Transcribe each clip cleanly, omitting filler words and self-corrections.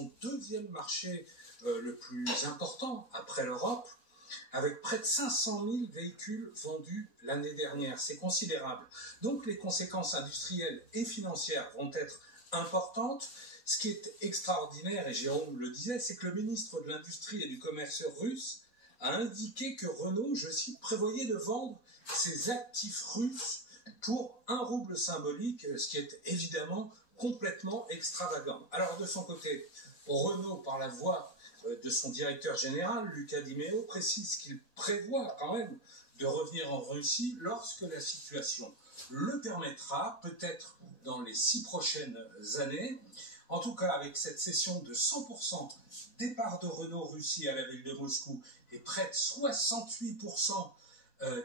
son deuxième marché le plus important après l'Europe, avec près de 500 000 véhicules vendus l'année dernière. C'est considérable. Donc les conséquences industrielles et financières vont être importantes. Ce qui est extraordinaire, et Jérôme le disait, c'est que le ministre de l'Industrie et du Commerce russe a indiqué que Renault, je cite, prévoyait de vendre ses actifs russes pour 1 rouble symbolique, ce qui est évidemment complètement extravagant. Alors de son côté, Renault, par la voix de son directeur général, Luca Di Meo, précise qu'il prévoit quand même de revenir en Russie lorsque la situation le permettra, peut-être dans les 6 prochaines années. En tout cas, avec cette cession de 100% des parts de Renault Russie à la ville de Moscou et près de 68%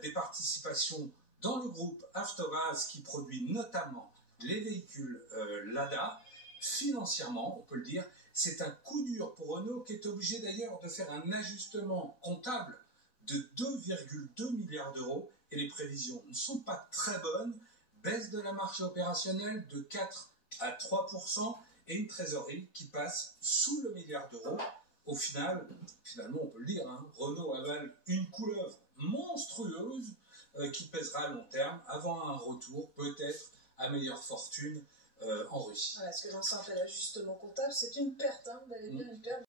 des participations dans le groupe Avtovaz qui produit notamment les véhicules Lada, financièrement, on peut le dire, c'est un coup dur pour Renault qui est obligé d'ailleurs de faire un ajustement comptable de 2,2 milliards d'euros et les prévisions ne sont pas très bonnes, baisse de la marge opérationnelle de 4 à 3% et une trésorerie qui passe sous le milliard d'euros. Au final, finalement on peut le dire, Renault avale une couleuvre monstrueuse qui pèsera à long terme avant un retour peut-être à meilleure fortune en Russie. Voilà, ce que j'en sais en fait l'ajustement comptable, c'est une perte, bel et bien une perte.